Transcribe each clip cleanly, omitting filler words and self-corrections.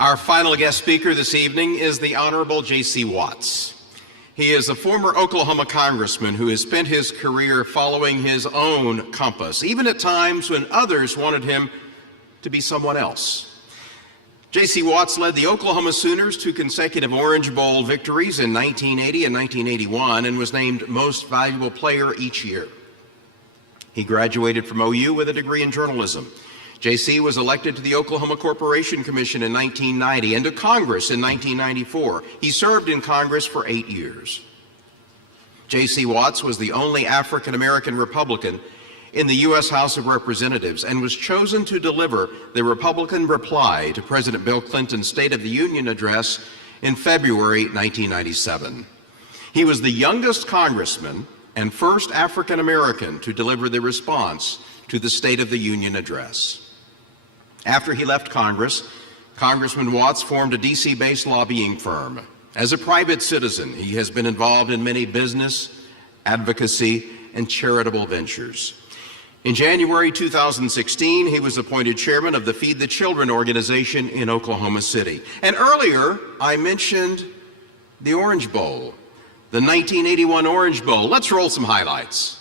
Our final guest speaker this evening is the Honorable J.C. Watts. He is a former Oklahoma congressman who has spent his career following his own compass, even at times when others wanted him to be someone else. J.C. Watts led the Oklahoma Sooners to consecutive Orange Bowl victories in 1980 and 1981 and was named Most Valuable Player each year. He graduated from OU with a degree in journalism. J.C. was elected to the Oklahoma Corporation Commission in 1990 and to Congress in 1994. He served in Congress for 8 years. J.C. Watts was the only African-American Republican in the U.S. House of Representatives and was chosen to deliver the Republican reply to President Bill Clinton's State of the Union address in February 1997. He was the youngest congressman and first African-American to deliver the response to the State of the Union address. After he left Congress, Congressman Watts formed a D.C.-based lobbying firm. As a private citizen, he has been involved in many business, advocacy, and charitable ventures. In January 2016, he was appointed chairman of the Feed the Children organization in Oklahoma City. And earlier, I mentioned the Orange Bowl, the 1981 Orange Bowl. Let's roll some highlights.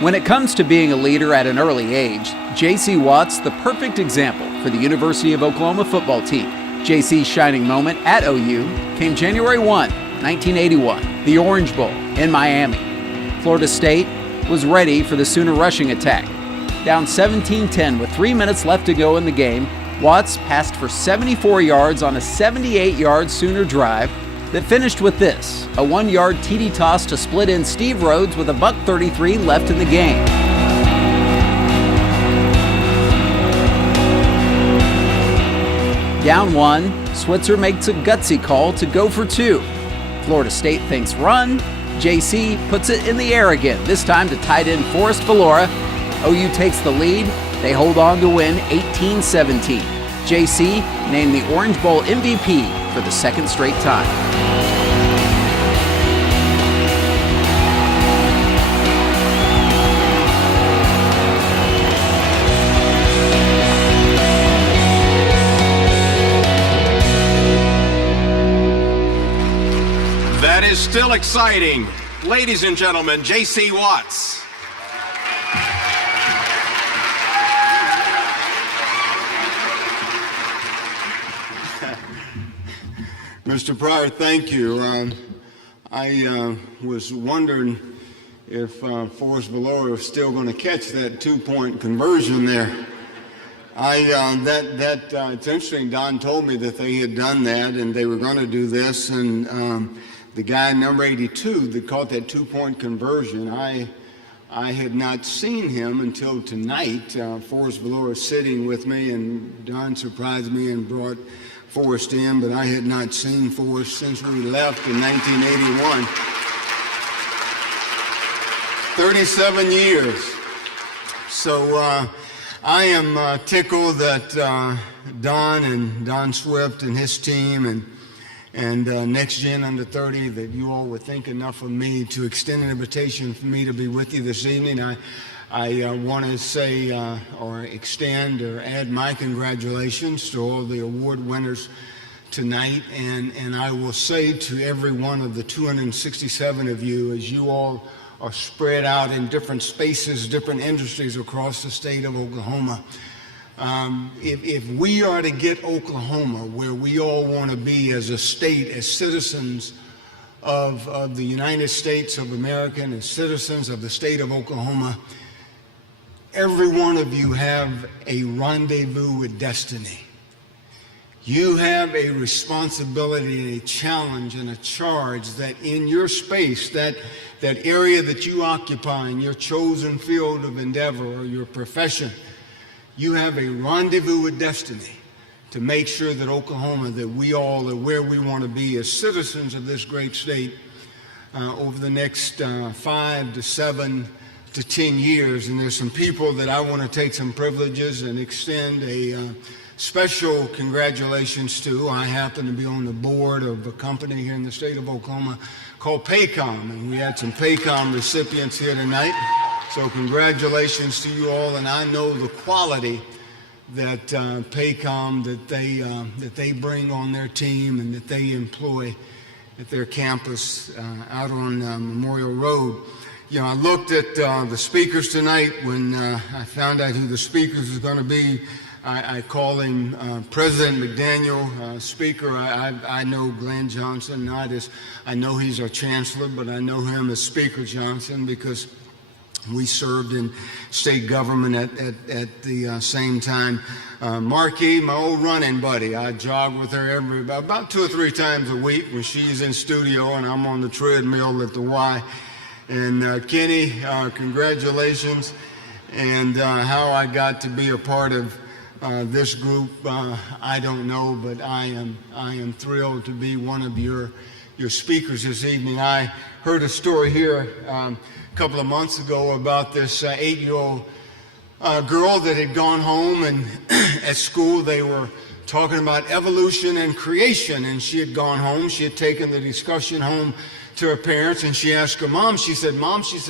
When it comes to being a leader at an early age, J.C. Watts the perfect example for the University of Oklahoma football team. J.C.'s shining moment at OU came January 1, 1981, the Orange Bowl in Miami. Florida State was ready for the Sooner rushing attack. Down 17-10 with 3 minutes left to go in the game, Watts passed for 74 yards on a 78-yard Sooner drive that finished with this, a 1-yard TD toss to split in Steve Rhodes with $1:33 left in the game. Down 1, Switzer makes a gutsy call to go for 2. Florida State thinks run. J.C. puts it in the air again, this time to tight end Forrest Valora. OU takes the lead. They hold on to win 18-17. J.C. named the Orange Bowl MVP for the second straight time. That is still exciting. Ladies and gentlemen, J.C. Watts. Mr. Pryor, thank you. I was wondering if Forrest Valora was still going to catch that two-point conversion there. It's interesting. Don told me that they had done that and they were going to do this, and the guy number 82 that caught that two-point conversion, I had not seen him until tonight. Forrest Valora sitting with me, and Don surprised me and brought Forrest in, but I had not seen Forrest since we left in 1981. 37 years. So I am tickled that Don Swift and his team and NextGen under 30, that you all would think enough of me to extend an invitation for me to be with you this evening. I want to say or extend or add my congratulations to all the award winners tonight, and I will say to every one of the 267 of you, as you all are spread out in different spaces, different industries across the state of Oklahoma, if we are to get Oklahoma where we all want to be as a state, as citizens of the United States of America, and as citizens of the state of Oklahoma, every one of you have a rendezvous with destiny. You have a responsibility and a challenge and a charge that in your space, that area that you occupy in your chosen field of endeavor or your profession, you have a rendezvous with destiny to make sure that Oklahoma, that we all are where we want to be as citizens of this great state over the next 5 to 7 to 10 years. And there's some people that I want to take some privileges and extend a special congratulations to. I happen to be on the board of a company here in the state of Oklahoma called Paycom, and we had some Paycom recipients here tonight. So congratulations to you all, and I know the quality that Paycom, that they bring on their team and that they employ at their campus out on Memorial Road. You know, I looked at the speakers tonight. When I found out who the speakers was going to be, I call him President McDaniel, Speaker. I know Glenn Johnson, I know he's our Chancellor, but I know him as Speaker Johnson because we served in state government at the same time. Marquis, my old running buddy, I jog with her about 2 or 3 times a week when she's in studio and I'm on the treadmill at the Y. And Kenny, congratulations. And how I got to be a part of this group, I don't know, but I am thrilled to be one of your speakers this evening. I heard a story here a couple of months ago about this 8-year-old girl that had gone home, and at school they were talking about evolution and creation, and she had gone home. She had taken the discussion home to her parents, and she asked her mom, she said,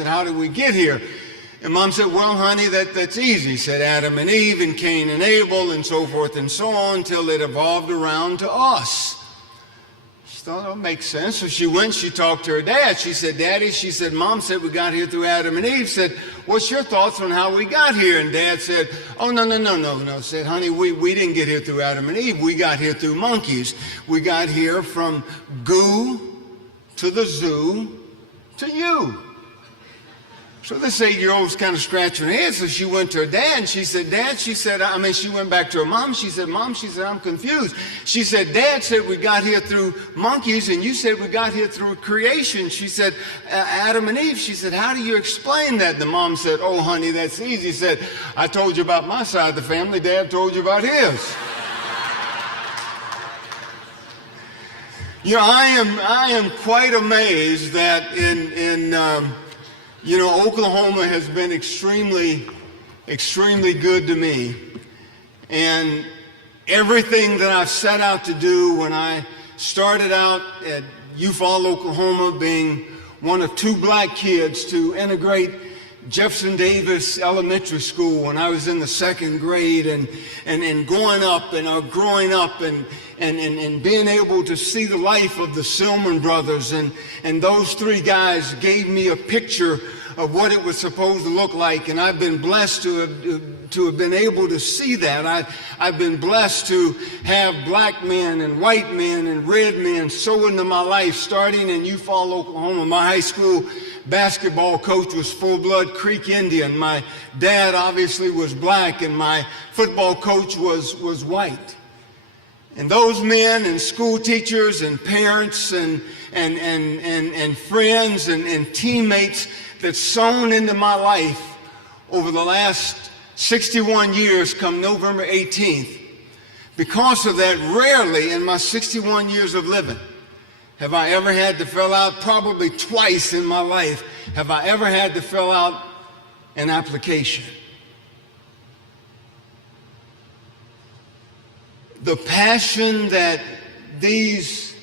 how did we get here? And Mom said, well, honey, that's easy. Said Adam and Eve and Cain and Abel and so forth and so on until it evolved around to us. She thought, that makes sense. So she went, she talked to her dad. She said, Daddy, she said, Mom said we got here through Adam and Eve. Said, what's your thoughts on how we got here? And Dad said, oh, no. Said, honey, we didn't get here through Adam and Eve. We got here through monkeys. We got here from goo to the zoo to you. So this 8-year-old was kind of scratching her head, so she went to her dad, and she said, Dad, she went back to her mom, she said, I'm confused. She said, Dad said we got here through monkeys, and you said we got here through creation. She said, Adam and Eve. She said, how do you explain that? The mom said, oh, honey, that's easy. Said, I told you about my side of the family, Dad told you about his. You know, I am quite amazed that Oklahoma has been extremely good to me. And everything that I've set out to do when I started out at Eufaula, Oklahoma, being one of 2 black kids to integrate Jefferson Davis Elementary School when I was in the 2nd grade, and growing up and being able to see the life of the Silman brothers, and those 3 guys gave me a picture of what it was supposed to look like, and I've been blessed to have been able to see that. I've been blessed to have black men and white men and red men so into my life, starting in Eufaula, Oklahoma. My high school basketball coach was full-blood Creek Indian. My dad obviously was black, and my football coach was white. And those men and school teachers and parents and friends and teammates that's sown into my life over the last 61 years come November 18th. Because of that, rarely in my 61 years of living have I ever had to fill out, probably twice in my life, have I ever had to fill out an application. The passion that these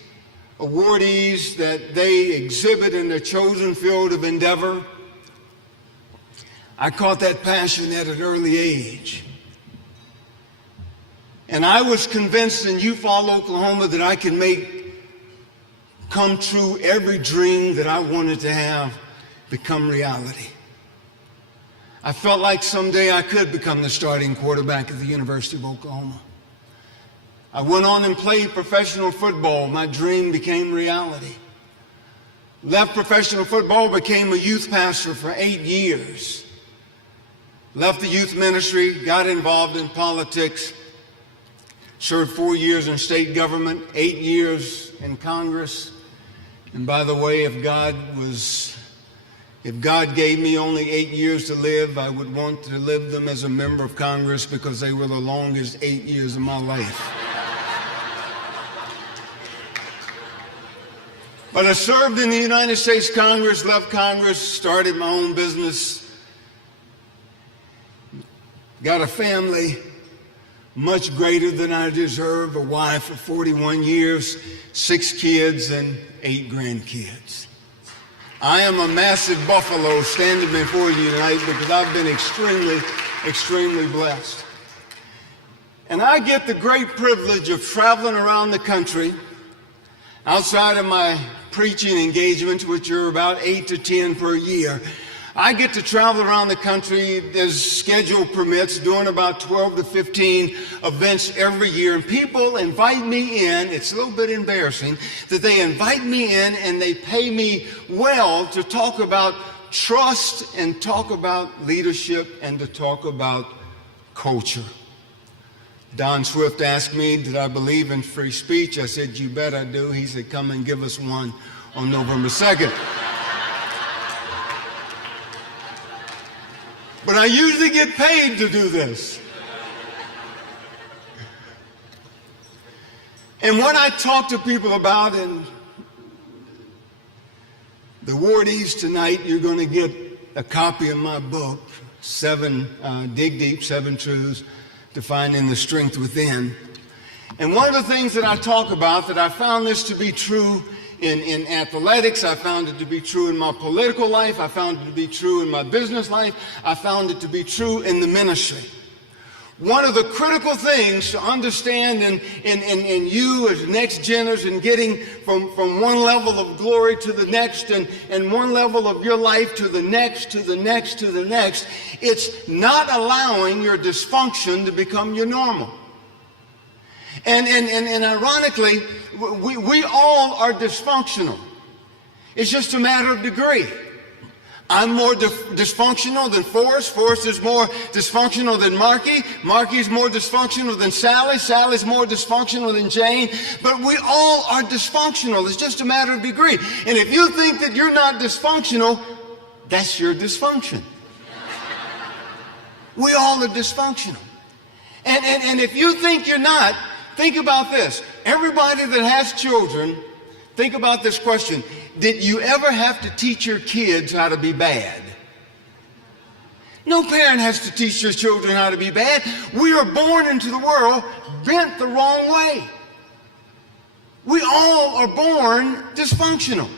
awardees, that they exhibit in their chosen field of endeavor, I caught that passion at an early age. And I was convinced in Eufaula, Oklahoma, that I could make come true every dream that I wanted to have become reality. I felt like someday I could become the starting quarterback at the University of Oklahoma. I went on and played professional football. My dream became reality. Left professional football, became a youth pastor for 8 years. Left the youth ministry, got involved in politics, served 4 years in state government, 8 years in Congress. And by the way, if God gave me only 8 years to live, I would want to live them as a member of Congress, because they were the longest 8 years of my life. But I served in the United States Congress, left Congress, started my own business, got a family much greater than I deserve, a wife for 41 years, 6 kids, and 8 grandkids. I am a massive buffalo standing before you tonight because I've been extremely blessed. And I get the great privilege of traveling around the country outside of my preaching engagements, which are about 8 to 10 per year. I get to travel around the country as schedule permits, doing about 12 to 15 events every year. And people invite me in. It's a little bit embarrassing that they invite me in and they pay me well to talk about trust and talk about leadership and to talk about culture. Don Swift asked me, did I believe in free speech? I said, you bet I do. He said, come and give us one on November 2nd. But I usually get paid to do this. And what I talk to people about in the awardees tonight, you're going to get a copy of my book, Dig Deep, 7 Truths to Finding the Strength Within. And one of the things that I talk about, that I found this to be true in athletics, I found it to be true in my political life, I found it to be true in my business life, I found it to be true in the ministry. One of the critical things to understand in you as NextGeners and getting from one level of glory to the next and one level of your life to the next, to the next, to the next, it's not allowing your dysfunction to become your normal. And ironically, we all are dysfunctional. It's just a matter of degree. I'm more dysfunctional than Forrest. Forrest is more dysfunctional than Marky. Marky's more dysfunctional than Sally. Sally's more dysfunctional than Jane. But we all are dysfunctional. It's just a matter of degree. And if you think that you're not dysfunctional, that's your dysfunction. We all are dysfunctional. And if you think you're not, think about this. Everybody that has children, think about this question. Did you ever have to teach your kids how to be bad? No parent has to teach their children how to be bad. We are born into the world bent the wrong way. We all are born dysfunctional.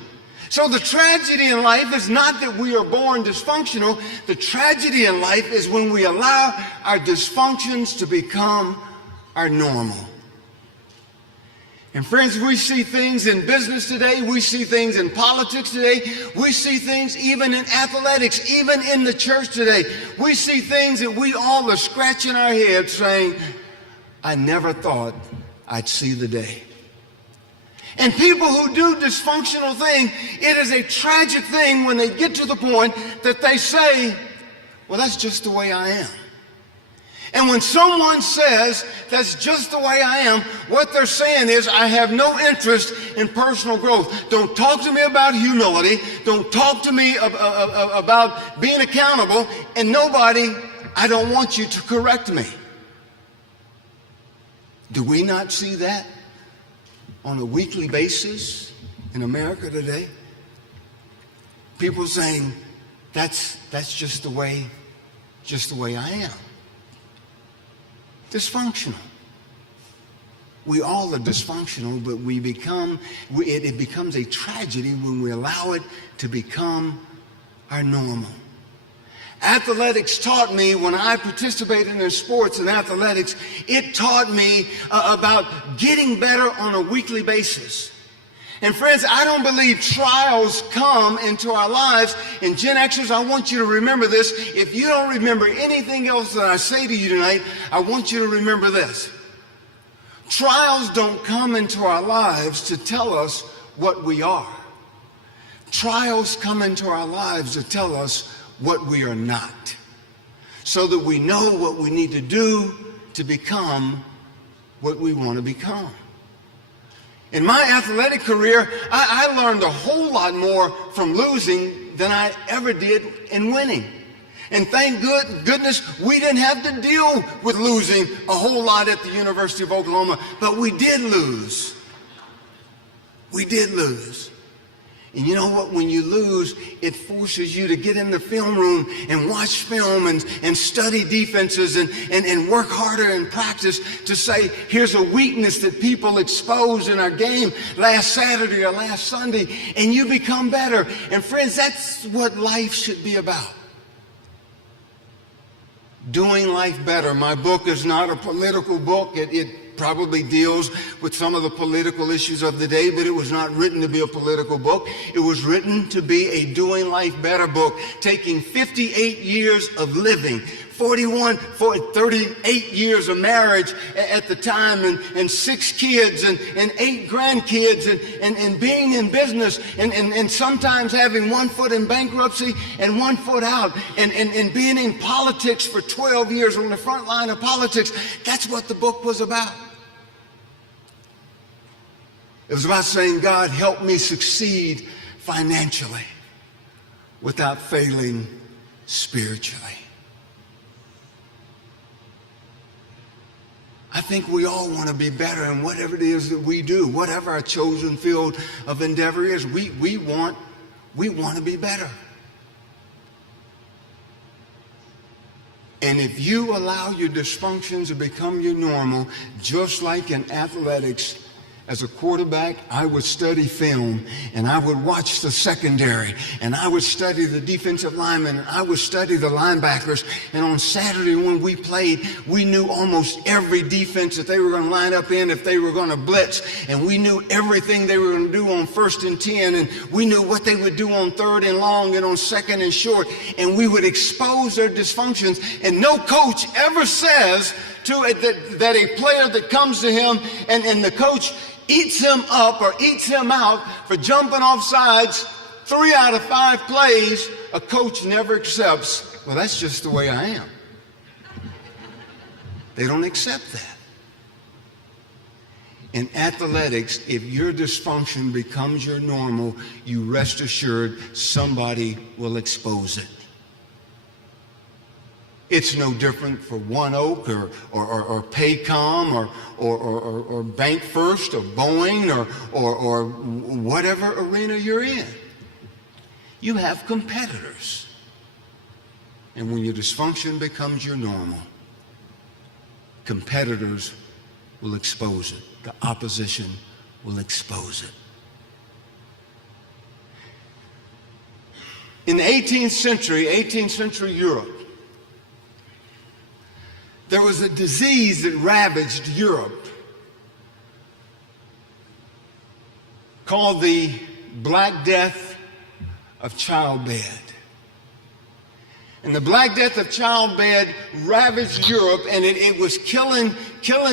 So the tragedy in life is not that we are born dysfunctional. The tragedy in life is when we allow our dysfunctions to become our normal. And friends, we see things in business today, we see things in politics today, we see things even in athletics, even in the church today. We see things that we all are scratching our heads saying, I never thought I'd see the day. And people who do dysfunctional things, it is a tragic thing when they get to the point that they say, well, that's just the way I am. And when someone says, that's just the way I am, what they're saying is, I have no interest in personal growth. Don't talk to me about humility. Don't talk to me about being accountable. And nobody, I don't want you to correct me. Do we not see that on a weekly basis in America today? People saying, that's just the way I am. Dysfunctional. We all are dysfunctional, but it becomes a tragedy when we allow it to become our normal. Athletics taught me, when I participated in sports and athletics, it taught me about getting better on a weekly basis. And friends, I don't believe trials come into our lives. And Gen Xers, I want you to remember this. If you don't remember anything else that I say to you tonight, I want you to remember this. Trials don't come into our lives to tell us what we are. Trials come into our lives to tell us what we are not, so that we know what we need to do to become what we want to become. In my athletic career, I learned a whole lot more from losing than I ever did in winning. And thank goodness we didn't have to deal with losing a whole lot at the University of Oklahoma, but we did lose. We did lose. And you know what? When you lose, it forces you to get in the film room and watch film and study defenses and work harder in practice to say, here's a weakness that people exposed in our game last Saturday or last Sunday, and you become better. And friends, that's what life should be about. Doing Life Better. My book is not a political book. It probably deals with some of the political issues of the day, but it was not written to be a political book. It was written to be a Doing Life Better book, taking 58 years of living, 38 years of marriage at the time, and 6 kids and 8 grandkids, and being in business, and sometimes having one foot in bankruptcy and one foot out, and being in politics for 12 years on the front line of politics. That's what the book was about. It was about saying, God, help me succeed financially without failing spiritually. I think we all want to be better in whatever it is that we do, whatever our chosen field of endeavor is. We want to be better. And if you allow your dysfunctions to become your normal, just like in athletics, as a quarterback, I would study film, and I would watch the secondary, and I would study the defensive linemen, and I would study the linebackers. And on Saturday when we played, we knew almost every defense that they were going to line up in if they were going to blitz. And we knew everything they were going to do on 1st and 10, and we knew what they would do on 3rd and long and on 2nd and short. And we would expose their dysfunctions. And no coach ever says that a player that comes to him and the coach eats him up or eats him out for jumping off sides 3 out of 5 plays, a coach never accepts, well, that's just the way I am. They don't accept that. In athletics, if your dysfunction becomes your normal, you rest assured somebody will expose it. It's no different for One Oak or Paycom or Bank First or Boeing or whatever arena you're in. You have competitors. And when your dysfunction becomes your normal, competitors will expose it. The opposition will expose it. In the 18th century Europe, there was a disease that ravaged Europe called the Black Death of childbed. And the Black Death of childbed ravaged Europe, and it was killing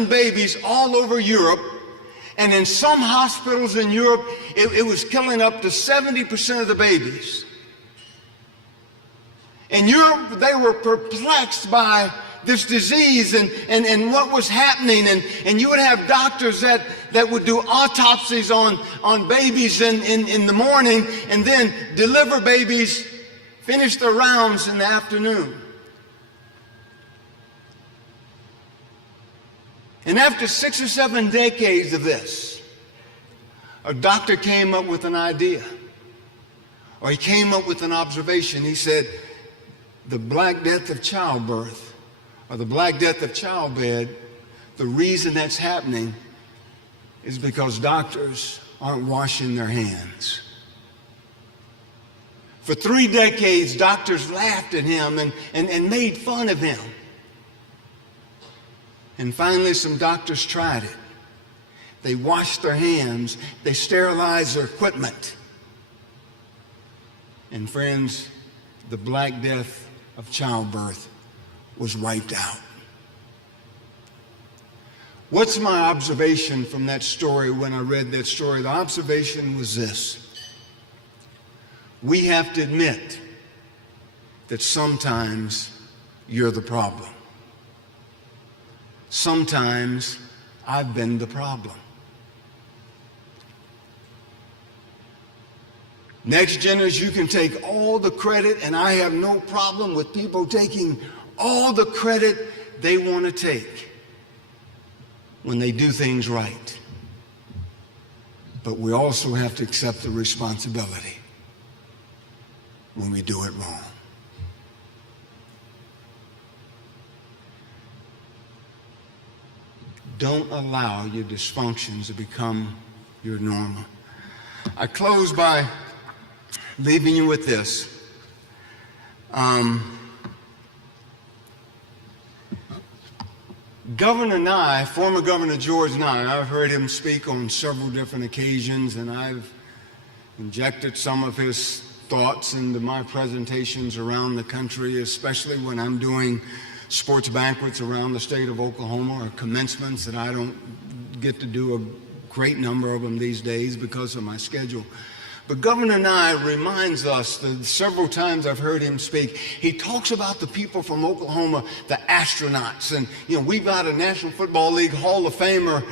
babies all over Europe. And in some hospitals in Europe, it was killing up to 70% of the babies. In Europe, they were perplexed by this disease and what was happening, and you would have doctors that would do autopsies on babies in the morning, and then deliver babies, finish their rounds in the afternoon. And after 6 or 7 decades of this, a doctor came up with an idea, or he came up with an observation. He said, the Black Death of childbirth, or the Black Death of childbed, the reason that's happening is because doctors aren't washing their hands. For 3 decades, doctors laughed at him and made fun of him. And finally, some doctors tried it. They washed their hands. They sterilized their equipment. And friends, the Black Death of childbirth was wiped out. What's my observation from that story when I read that story? The observation was this. We have to admit that sometimes you're the problem. Sometimes I've been the problem. NextGeners, you can take all the credit, and I have no problem with people taking all the credit they want to take when they do things right. But we also have to accept the responsibility when we do it wrong. Don't allow your dysfunctions to become your normal. I close by leaving you with this. Governor Nye, former Governor George Nye, I've heard him speak on several different occasions, and I've injected some of his thoughts into my presentations around the country, especially when I'm doing sports banquets around the state of Oklahoma, or commencements that I don't get to do a great number of them these days because of my schedule. But Governor Nye reminds us that several times I've heard him speak, he talks about the people from Oklahoma, the astronauts. And, we've got a National Football League Hall of Famer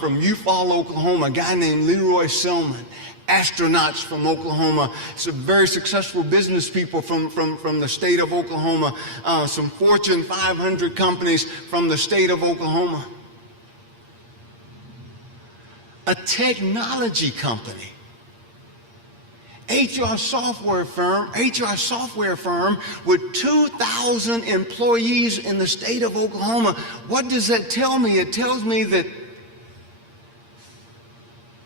from Eufaula, Oklahoma, a guy named Leroy Selman. Astronauts from Oklahoma, some very successful business people from the state of Oklahoma, some Fortune 500 companies from the state of Oklahoma. A technology company, HR software firm with 2,000 employees in the state of Oklahoma. What does that tell me? It tells me that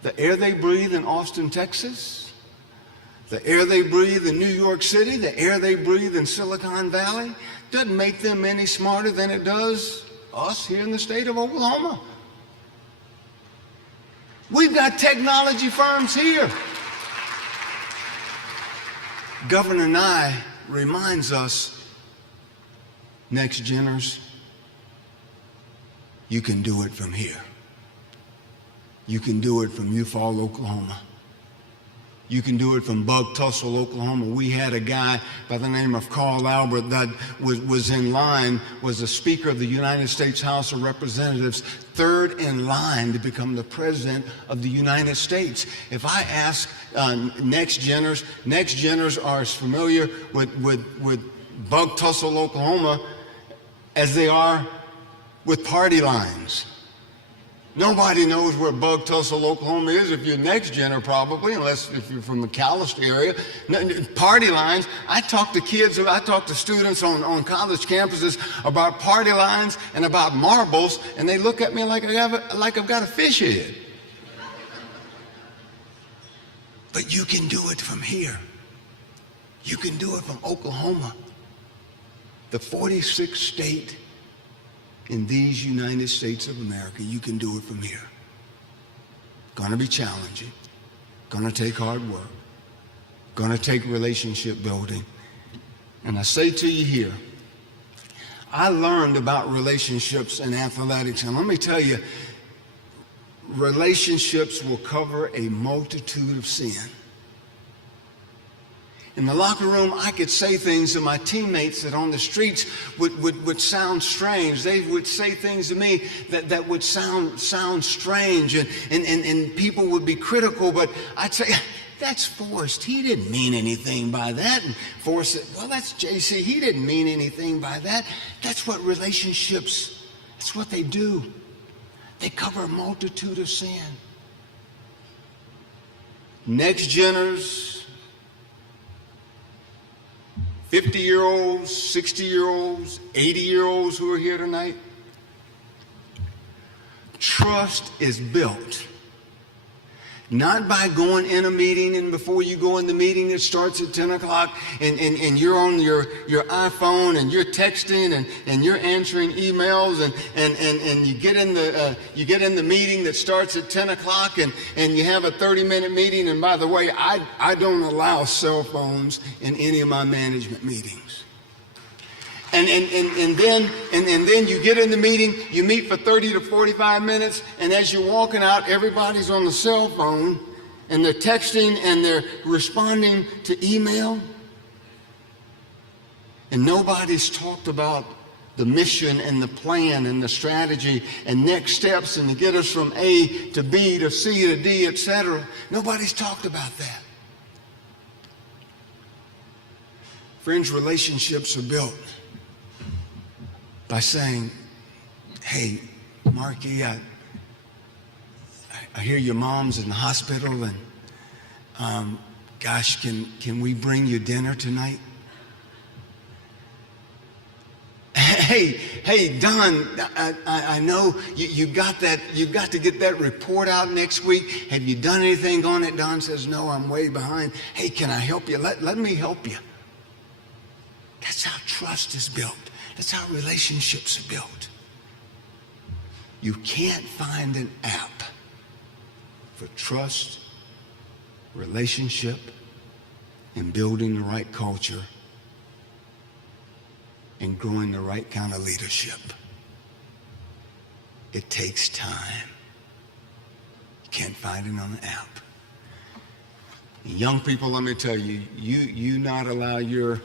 the air they breathe in Austin, Texas, the air they breathe in New York City, the air they breathe in Silicon Valley, doesn't make them any smarter than it does us here in the state of Oklahoma. We've got technology firms here. Governor Nye reminds us, NextGeners, you can do it from here. You can do it from Eufaula, Oklahoma. You can do it from Bug Tussle, Oklahoma. We had a guy by the name of Carl Albert that was in line, was the Speaker of the United States House of Representatives, third in line to become the President of the United States. If I ask NextGeners are as familiar with Bug Tussle, Oklahoma as they are with party lines. Nobody knows where Bug Tussle, Oklahoma is. If you're NextGener, probably, unless if you're from the McAllister area. Party lines. I talk to students on college campuses about party lines and about marbles, and they look at me like I've got a fish head. But you can do it from here. You can do it from Oklahoma, the 46th state in these United States of America. You can do it from here. Gonna be challenging, gonna take hard work, gonna take relationship building. And I say to you here, I learned about relationships in athletics, and let me tell you, relationships will cover a multitude of sin. In the locker room, I could say things to my teammates that on the streets would sound strange. They would say things to me that would sound strange, and people would be critical, but I'd say, that's Forrest. He didn't mean anything by that. And Forrest said, well, that's JC. He didn't mean anything by that. That's what relationships, that's what they do. They cover a multitude of sin. NextGeners, 50-year-olds, 60-year-olds, 80-year-olds who are here tonight. Trust is built not by going in a meeting, and before you go in the meeting it starts at 10 o'clock and you're on your iPhone and you're texting and you're answering emails and you get in the meeting that starts at 10 o'clock and you have a 30-minute meeting. And by the way, I don't allow cell phones in any of my management meetings. And then you get in the meeting, you meet for 30 to 45 minutes, and as you're walking out, everybody's on the cell phone, and they're texting, and they're responding to email. And nobody's talked about the mission and the plan and the strategy and next steps and to get us from A to B to C to D, etc. Nobody's talked about that. Friends, relationships are built by saying, hey, Marky, I hear your mom's in the hospital, and gosh, can we bring you dinner tonight? Hey, Don, I know you got that. You've got to get that report out next week. Have you done anything on it? Don says, no, I'm way behind. Hey, can I help you? Let me help you. That's how trust is built. That's how relationships are built. You can't find an app for trust, relationship, and building the right culture and growing the right kind of leadership. It takes time. You can't find it on the app. Young people, let me tell you, you not allow your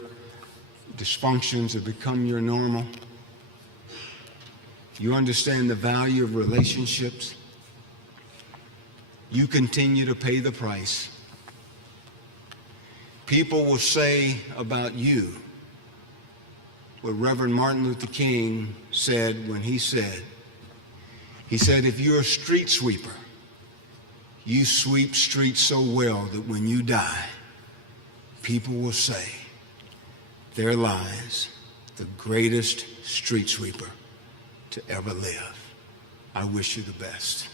dysfunctions to become your normal. You understand the value of relationships. You continue to pay the price. People will say about you what Reverend Martin Luther King said when he said, if you're a street sweeper, you sweep streets so well that when you die, people will say, there lies the greatest street sweeper to ever live. I wish you the best.